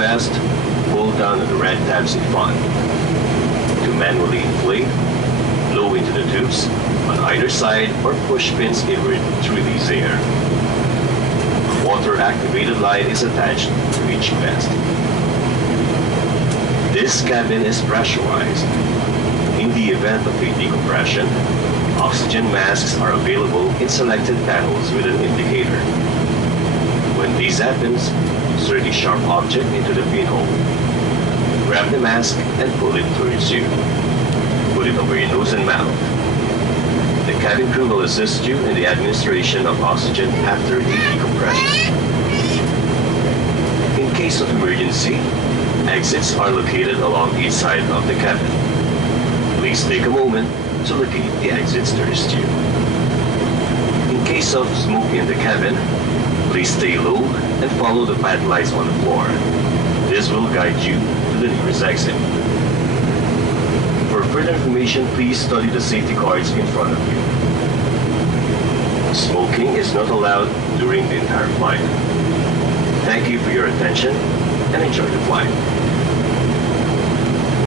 vest, pull down on the red tabs in front. To manually inflate, blow into the tubes on either side or push pins inward to release air. A water-activated light is attached to each vest. This cabin is pressurized. In the event of a decompression, oxygen masks are available in selected panels with an indicator. When this happens, insert a sharp object into the pinhole. Grab the mask and pull it towards you. Put it over your nose and mouth. The cabin crew will assist you in the administration of oxygen after a decompression. In case of emergency, exits are located along each side of the cabin. Please take a moment to locate the exits nearest you. In case of smoke in the cabin, please stay low and follow the path lights on the floor. This will guide you to the nearest exit. For further information, please study the safety cards in front of you. Smoking is not allowed during the entire flight. Thank you for your attention and enjoy the flight.